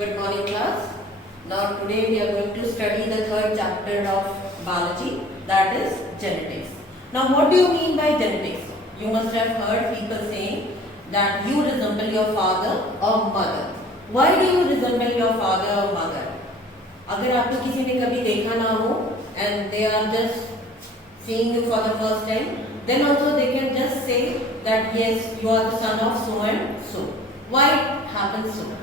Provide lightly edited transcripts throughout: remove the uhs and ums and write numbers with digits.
Good morning class. Now today we are going to study the third chapter of biology, that is genetics. Now what do you mean by genetics? You must have heard people saying that you resemble your father or mother. Why do you resemble your father or mother? अगर आपको किसी ने कभी देखा ना हो and they are just seeing you for the first time, then also they can just say that yes, you are the son of so and so. Why it happens so?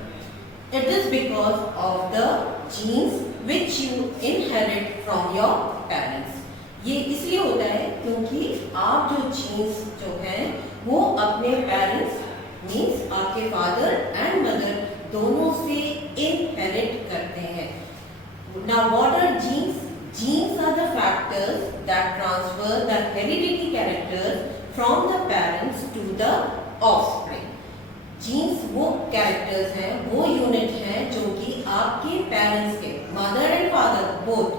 It is because of the genes which you inherit from your parents. ये इसलिए होता है क्योंकि आप जो genes जो हैं वो अपने parents means आपके father and mother दोनों से inherit करते हैं. Now what are genes? Genes are the factors that transfer the hereditary characters from the parents to the offspring. Genes वो कैरेक्टर्स हैं, वो यूनिट हैं जो कि आपके पेरेंट्स के मदर एंड फादर बोथ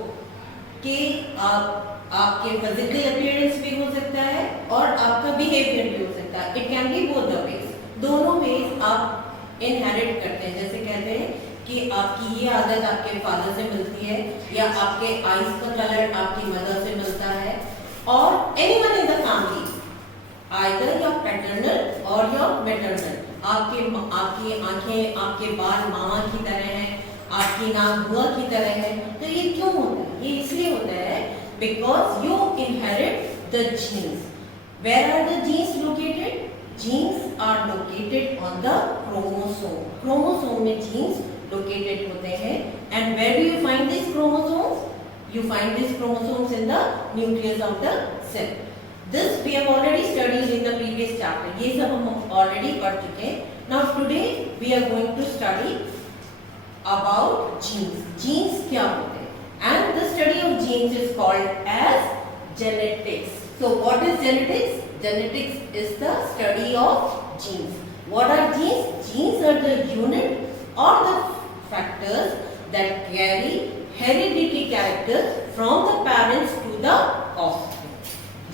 के आपके फिजिकल अपीयरेंस भी हो सकता है और आपका बिहेवियर भी हो सकता है. It can be both the ways, दोनों वेज आप इनहेरिट करते हैं. जैसे कहते हैं कि आपकी ये आदत आपके फादर से मिलती है या आपके आईज का कलर आपकी मदर से मिलता है और anyone in the family either your paternal और योर मैटरनल. आपकी आंखें आपके बाल मामा की तरह हैं, आपकी नाक बुआ की तरह है. तो ये क्यों होता है? ये इसलिए होता है because you inherit the genes. Where are the genes located? Genes are located on the chromosome. Chromosome में जीन्स लोकेटेड होते हैं. And where do you find this chromosomes? You find these chromosomes in the nucleus of the cell. This we have already studied in the previous chapter. ये सब हम already पढ़ चुके हैं. Now today we are going to study about genes. Genes क्या होते हैं? And the study of genes is called as genetics. So what is genetics? Genetics is the study of genes. What are genes? Genes are the unit or the factors that carry hereditary characters from the parents to the offspring.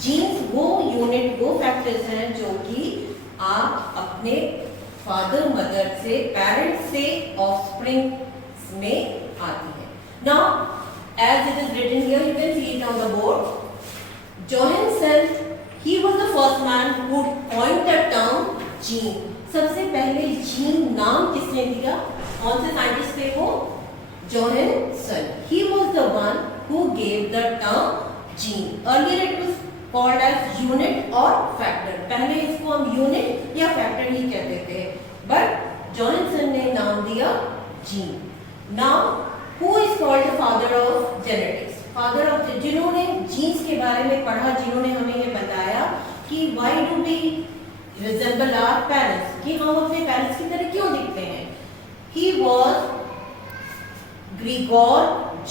Genes वो unit वो factors हैं जो कि आप अपने father mother से parents से offspring में आती है. Now as it is written here you can see it on the board. Johannsen he was the first man who coined the term gene. सबसे पहले जीन नाम किसने दिया? कौन से साइंटिस्ट थे वो? Johansson. He was the one who gave the term gene. Earlier it was called as unit or factor. पहले इसको हम unit या factor ही कहते थे, but जॉनसन ने नाम दिया gene. Now who is called the father of genetics? Father of जिन्होंने genes के बारे में पढ़ा, जिन्होंने हमें ये बताया कि why do we resemble our parents, कि हम अपने parents की तरह क्यों दिखते हैं. He was Gregor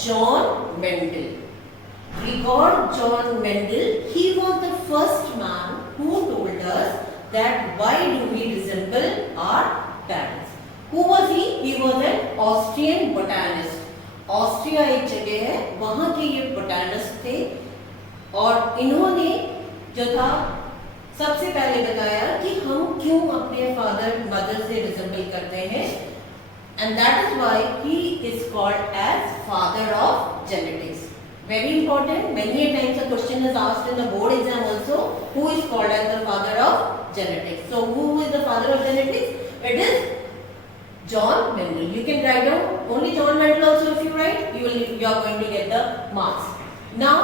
John Mendel. Gregor John Mendel, he was the first man who told us that why do we resemble our parents. Who was he? He was an Austrian botanist. Austria एक जगह है, वहाँ के ये botanist थे और इन्होंने जो था सबसे पहले बताया कि हम क्यों अपने फादर मदर से रिजेंबल करते हैं. And that is why he is called as father of genetics. Very important. Many a times a question is asked in the board exam also. Who is called as the father of genetics? So who is the father of genetics? It is John Mendel. You can write down only John Mendel also. If you write, you are going to get the marks. Now,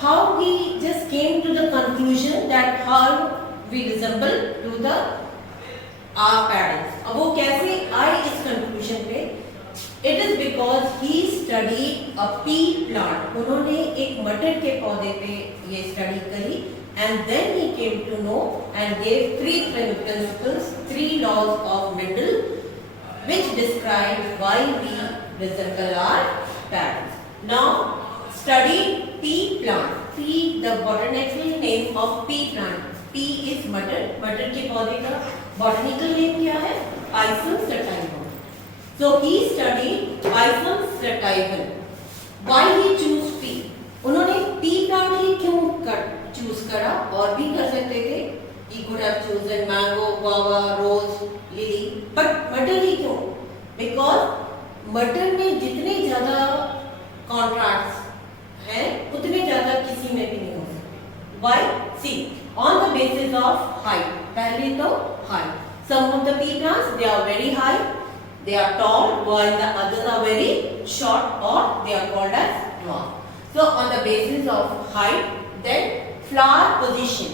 how we just came to the conclusion that how we resemble to the our parents. अब वो कैसे आए इस conclusion पे? It is because he studied a pea plant. उन्होंने एक मटर के पौधे पे ये स्टडी करी and then he came to know and gave three principles, three laws of Mendel which describe why we resemble our parents. Now study pea plant. Pea, the botanical name of pea plant. Pea is मटर. मटर के पौधे का botanical name क्या है? Physarum sativum. So he studied Physarum sativum. Why he choose pea? उन्होंने pea plant ही क्यों choose करा? और भी कर सकते थे. He could have chosen mango, guava, rose, lily, but मटर ही क्यों? Because मटर में जितने ज्यादा कॉन्ट्रैक्ट्स हैं उतने ज्यादा किसी में भी नहीं हो सकते। Why? See, on the basis of height. पहले तो height, some of the pea plants they are very high, they are tall, while the others are very short or they are called as dwarf. So on the basis of height, then flower position,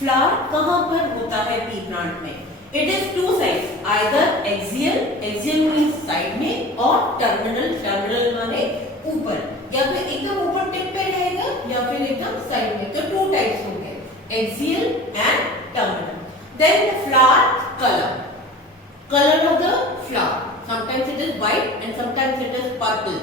flower कहाँ पर होता है pea plant में? It is two sides, either axial, axial means side में, और terminal, terminal माने ऊपर, या फिर एकदम ऊपर टिप पे रहेगा या फिर एकदम साइड में। तो two types होंगे, axial and terminal. Then the flower color, color of the flower, sometimes it is white and sometimes it is purple.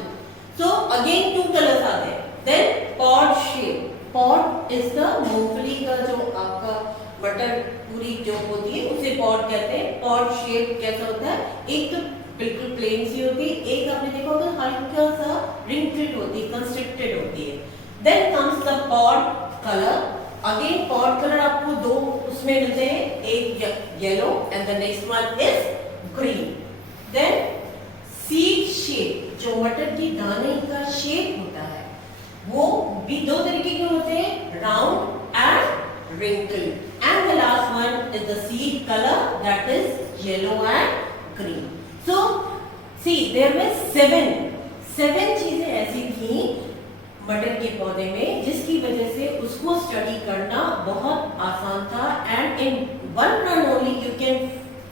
So again two colors are there. Then pod shape, pod is the मूंगफली का जो आपका मटर पूरी जो होती है उसे पॉड कहते हैं। पॉड शेप कैसा होता है? एक तो बिल्कुल प्लेन सी होती है, एक आपने देखा होगा हल्का सा रिंकल्ड होती है, कंस्ट्रिक्टेड होती है। Then comes the pod colour. Again pod colour आपको दो उसमें मिलते हैं, एक yellow and the next one is green. Then seed shape, जो मटर की दाने का शेप होता है वो भी दो तरीके के होते हैं, round and wrinkled. And the last one is the seed color, that is yellow and green. So see, there were seven चीजें ऐसी थी मटर के पौधे में जिसकी वजह से उसको स्टडी करना बहुत आसान था। And in one plant only you can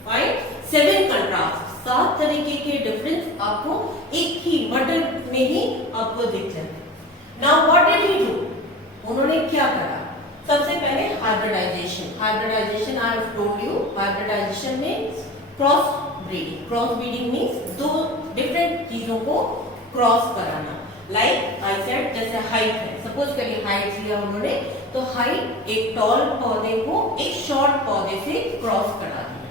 find 7 contrast, 7 तरीके के डिफरेंस आपको एक ही मटर में ही आपको दिख जाते। Now what did he do? उन्होंने क्या करा? सबसे पहले hybridization. Hybridization I have told you, hybridization means cross breeding. Cross breeding means दो डिफरेंट चीजों को क्रॉस कराना। लाइक आई सेड, जैसे हाइट है, सपोज करिए हाइट लिया उन्होंने, तो हाइट एक टॉल पौधे को एक शॉर्ट पौधे से क्रॉस करा दिया।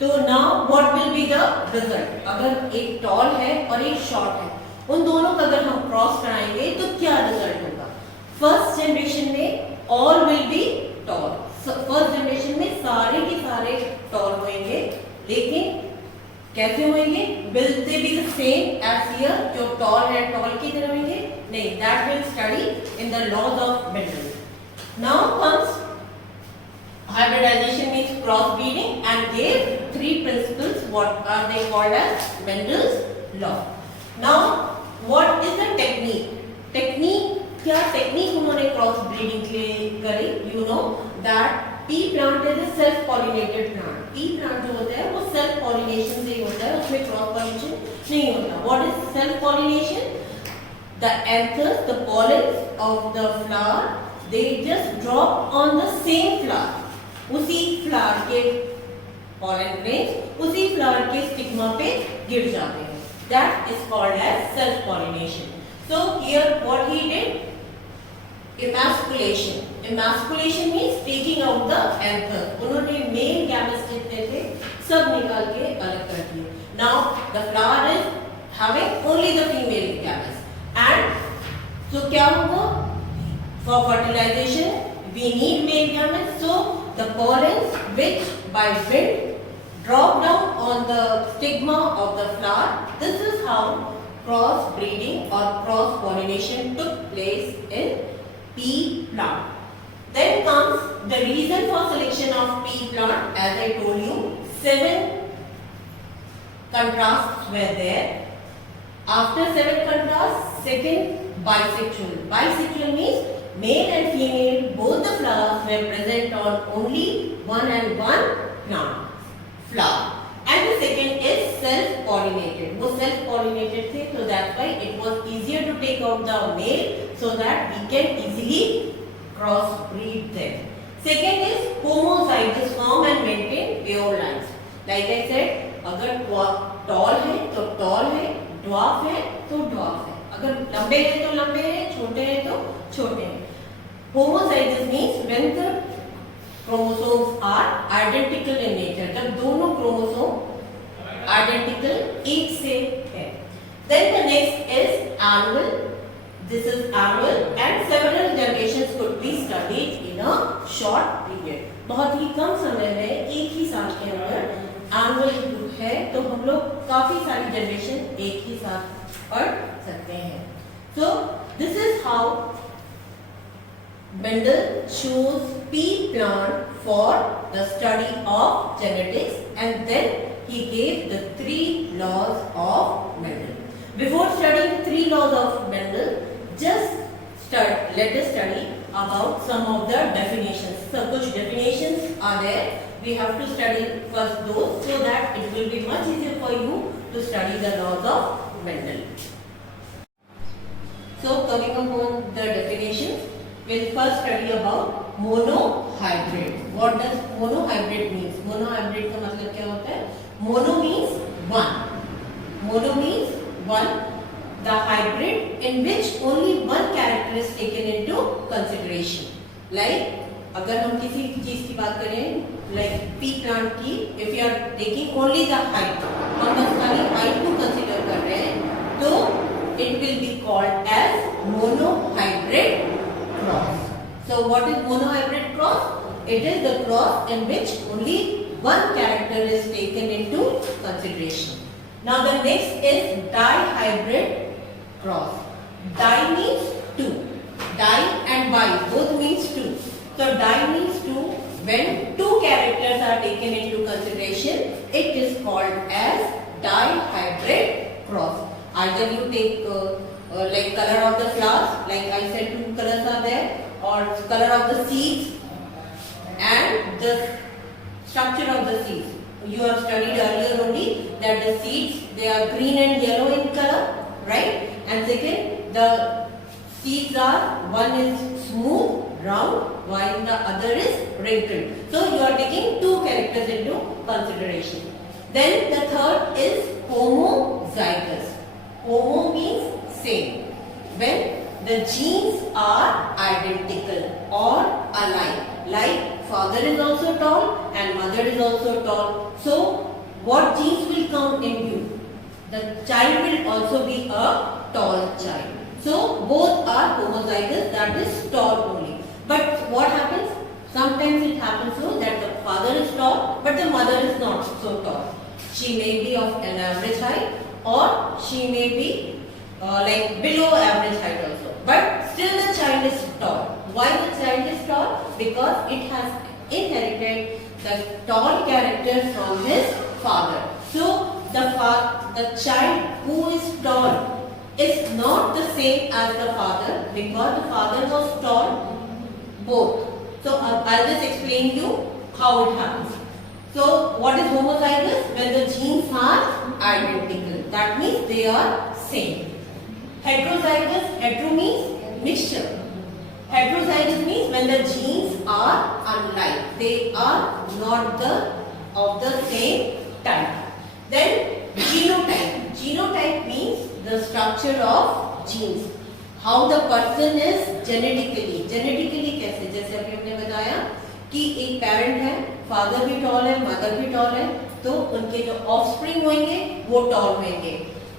तो now what will be the result? अगर एक टॉल है और एक शॉर्ट है, उन दोनों का अगर हम क्रॉस कराएंगे तो क्या रिजल्ट होगा? फर्स्ट जनरेशन में all will be tall. First generation में सारे के सारे टॉल होंगे, लेकिन कैसे होंगे? Will they be the same as here, जो टॉल है टॉल की तरह होंगे? नहीं, that will study in the laws of Mendel. Now comes hybridization means cross breeding and gave 3 principles. What are they called as? Mendel's law. Now what is the technique? Technique, क्या technique उन्होंने cross breeding के लिए करी? You know that P plant is a self pollinated plant. P plant जो होता है वो self pollination से ही होता है, उसमें क्रॉस पॉलिनेशन नहीं होता। What is self pollination? The anthers, the pollens of the flower, they just drop on the same flower. उसी फ्लावर के पॉलन ग्रेन्स उसी फ्लावर के स्टिग्मा पे गिर जाते हैं। That is called as self pollination. So here what he did? emasculation. Emasculation means taking out the anther. उन्होंने male gametes जितने थे सब निकाल के अलग कर दिए। Now the flower is having only the female gametes. And so क्या होगा? For fertilization we need male gametes. So the pollens which by wind drop down on the stigma of the flower. This is how cross breeding or cross pollination took place in pea plant. Then comes the reason for selection of pea plant. As I told you, 7 contrasts were there. After 7 contrasts, second bisexual. Bisexual means male and female, both the flowers were present on only one and one plant flower. And the second is self-pollinated. वो self-pollinated थे, so that's why it was easier to take out the male, so that we can easily cross-breed them. Second is homozygous form and maintain pure lines. Like I said, अगर tall है तो tall है, dwarf है तो dwarf है, अगर लंबे हैं तो लंबे हैं, छोटे हैं तो छोटे हैं। Homozygous means when the chromosomes are identical in nature, जब दोनों क्रोमोसोम identical एक से है। Then the next is annual. This is annual and several generations could be studied in a short period. बहुत ही कम समय में एक ही साल के अंदर annual है तो हम लोग काफी सारी जनरेशन एक ही साथ पढ़ सकते हैं. So this is how Mendel chose pea plant for the study of genetics, and then he gave the 3 laws of Mendel. Before studying the 3 laws of Mendel, let us study about some of the definitions. So कुछ definitions are there. We have to study first those so that it will be much easier for you to study the laws of Mendel. So coming upon the definitions, we'll first study about monohybrid. What does monohybrid means? Monohybrid का मतलब क्या होता है? Mono means one. Mono means one. The hybrid in which only one character is taken into consideration. Like अगर हम किसी चीज की बात करें, like pea plant की, if you are taking only the height, हम बस खाली height को consider कर रहे हैं, तो it will be called as monohybrid cross. So what is monohybrid cross? It is the cross in which only one character is taken into consideration. Now the next is dihybrid cross. Di means two. Di and bi both means two. So di means two. When two characters are taken into consideration, it is called as dihybrid cross. Either you take like color of the flowers, like I said, 2 colors are there, or color of the seeds and the structure of the seeds. You have studied earlier only that the seeds, they are green and yellow in color, right? And second, the seeds are, one is smooth, round, while the other is wrinkled. So you are taking 2 characters into consideration. Then the third is homozygous. Homo means same. When the genes are identical or alike. Like father is also tall and mother is also tall. So what genes will come in you? The child will also be a tall child. So both are homozygous, that is tall only. But what happens? Sometimes it happens so that the father is tall but the mother is not so tall. She may be of an average height or she may be like below average height also. But still the child is tall. Why the child is tall? Because it has inherited the tall character from his father. So the child who is tall is not the same as the father because the father was tall both. So I'll just explain you how it happens. So what is homozygous? When the genes are identical. That means they are same. Heterozygous, hetero means mixture. Heterozygous means when the genes are unlike. They are not of the same type. Then genotype. Genotype means the structure of genes. How the person is genetically. Genetically कैसे? जैसे अभी हमने बताया कि एक parent है, father भी toll है, मदर भी टॉल है, तो उनके जो ऑफस्प्रिंग होंगे वो टॉल होंगे.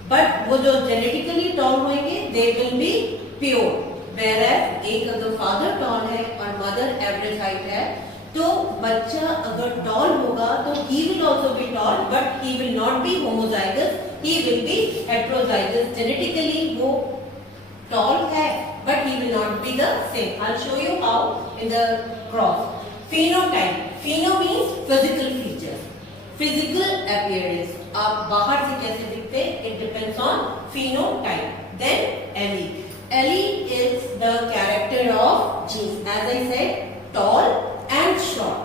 बट वो जो जेनेटिकली टॉल होंगे they will be pure. Whereas एक अगर फादर टॉल है और मदर एवरेज हाइट है, तो बच्चा अगर टॉल होगा तो he will also be toll but he will not be homozygous, he will be heterozygous. Genetically वो टॉल है but he will not be the same. I'll show you how in the cross. Phenotype. Pheno means physical features. Physical appearance. आप बाहर से कैसे दिखते? It depends on phenotype. Then allele. Allele is the character of genes. As I said, tall and short.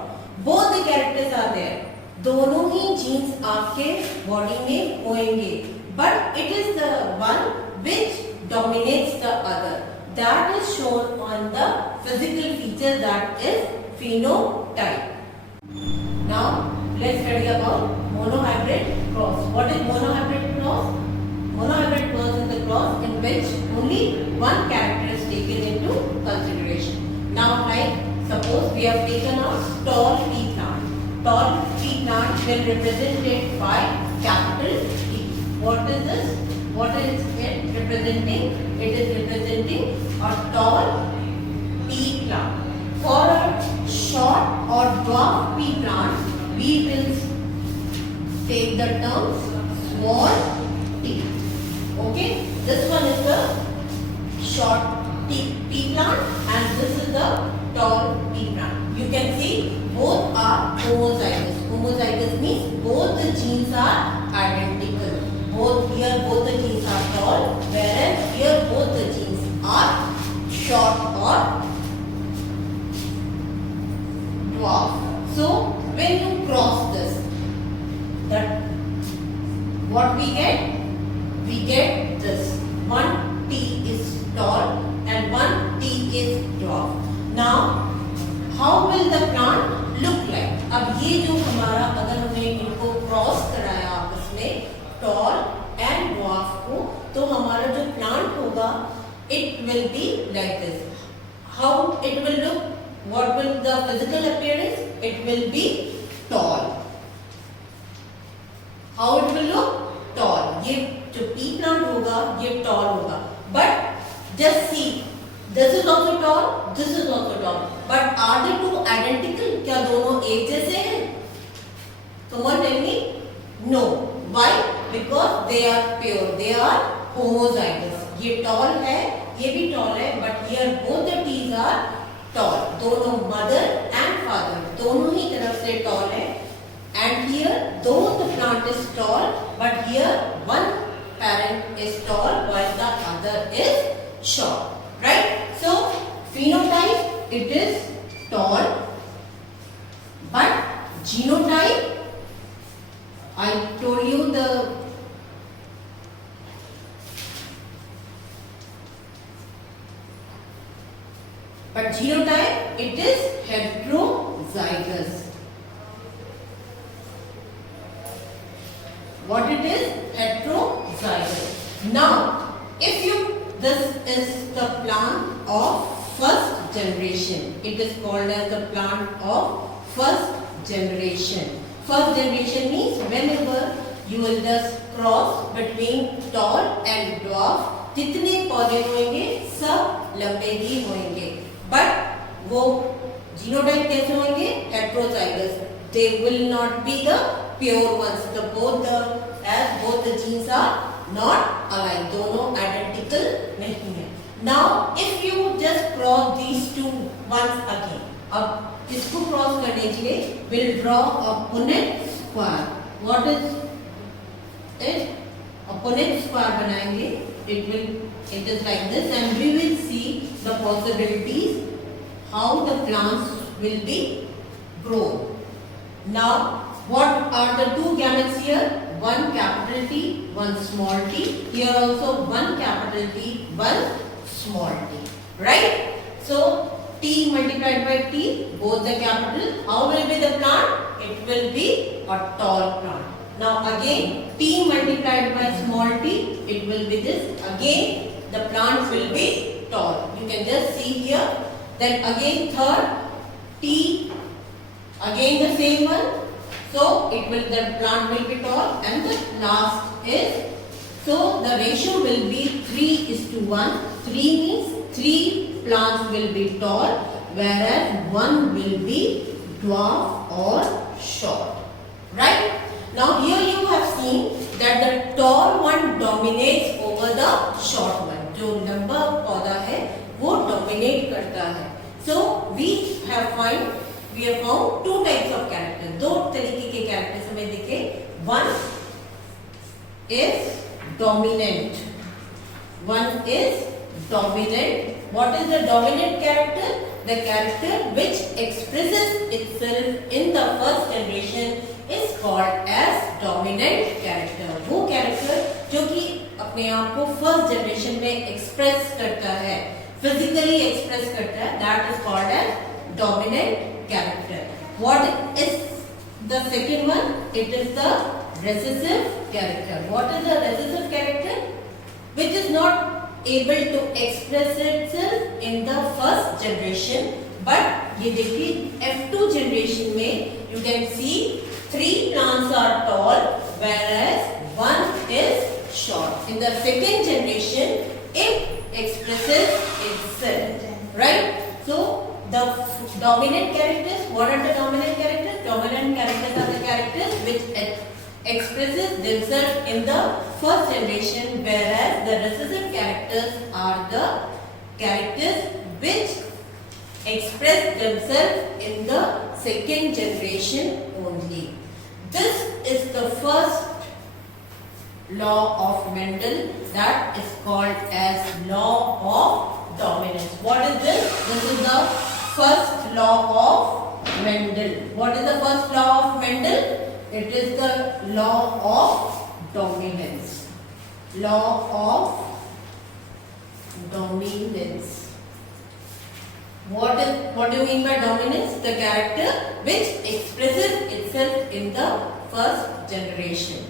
Both the characters are there. दोनों ही genes आपके body में होंगे. But it is the one which dominates the other. That is shown on the physical feature, that is phenotype. Now let's study about monohybrid cross. What is monohybrid cross? Monohybrid cross is the cross in which only one character is taken into consideration. Now like suppose we have taken a tall pea plant. Tall pea plant will represented by capital T. What is this? What is it representing? It is representing a tall pea plant. For a short or dwarf pea plant, we will take the term small t. Okay, this one is the short pea plant and this is the tall pea plant. You can see both are homozygous. Homozygous means both the genes are identical. Both the genes are tall, whereas here both the genes are short or dwarf. So when you cross this, that what we get? We get this. One T is tall and one T is dwarf. Now, how will the plant look like? अब ये जो हमारा अगर हमने इनको cross कराया आपस में tall and dwarf को, तो हमारा जो plant होगा, it will be like this. How it will look? What will the physical appearance? It will be tall. How it will look? Tall. ये जो pea plant होगा ये tall होगा. But just see, this is also tall, this is also tall. But are they two identical? क्या दोनों एक जैसे हैं? Come on, tell me. No. Why? Because they are pure. They are homozygous. ये tall है, ये भी tall है, but here both the T's are tall. दोनों mother and father दोनों ही तरफ से tall है. And here, though the plant is tall, but here one parent is tall while the other is short. Right? So, phenotype, it is tall. But genotype, I told you the genotype, it is heterozygous. What it is? Heterozygous. Now, if this is the plant of first generation. It is called as the plant of first generation. First generation means whenever you will just cross between tall and dwarf, जितने पौधे होंगे सब लंबे ही होंगे. But वो genotype कैसे होंगे? Heterozygous. They will not be the pure ones. As both the genes are not alike. दोनों identical नहीं है. Now, if you just cross these two once again, अब इसको cross करने के लिए we'll draw a Punnett square. What is it? A Punnett square बनाएंगे. It is like this, and we will see the possibilities how the plants will be grown. Now, what are the two gametes here? One capital T, one small t. Here also one capital T, one small t. Right? So, T multiplied by T, both the capital. How will be the plant? It will be a tall plant. Now again, T multiplied by small t, it will be this. Again, the plant will be tall. You can just see here. Then again third, T, again the same one. So, the plant will be tall, and the last is, so the ratio will be 3:1. 3 means 3 plants will be tall, whereas 1 will be dwarf or short. Right? Now here you have seen that the tall one dominates over the short one. जो लंबा पौधा है वो dominate करता है. So we have found two types of characters. दो तरीके के characters हमें दिखे. One is dominant. One is dominant. What is the dominant character? The character which expresses itself in the first generation is called as dominant character. वो character जो कि अपने आप को first generation में express करता है, physically express करता है, that is called as dominant character. What is the second one? It is the recessive character. What is the recessive character? Which is not able to express itself in the first generation, but ये देखिए F2 generation में you can see 3 plants are tall, whereas 1 is short. In the second generation, it expresses itself, right? So the dominant characters. What are the dominant characters? Dominant characters are the characters which themselves in the first generation, whereas the recessive characters are the characters which express themselves in the second generation only. This is the first law of Mendel, that is called as law of dominance. What is this? This is the first law of Mendel. What is the first law of Mendel? It is the law of dominance. Law of dominance. What do you mean by dominance? The character which expresses itself in the first generation.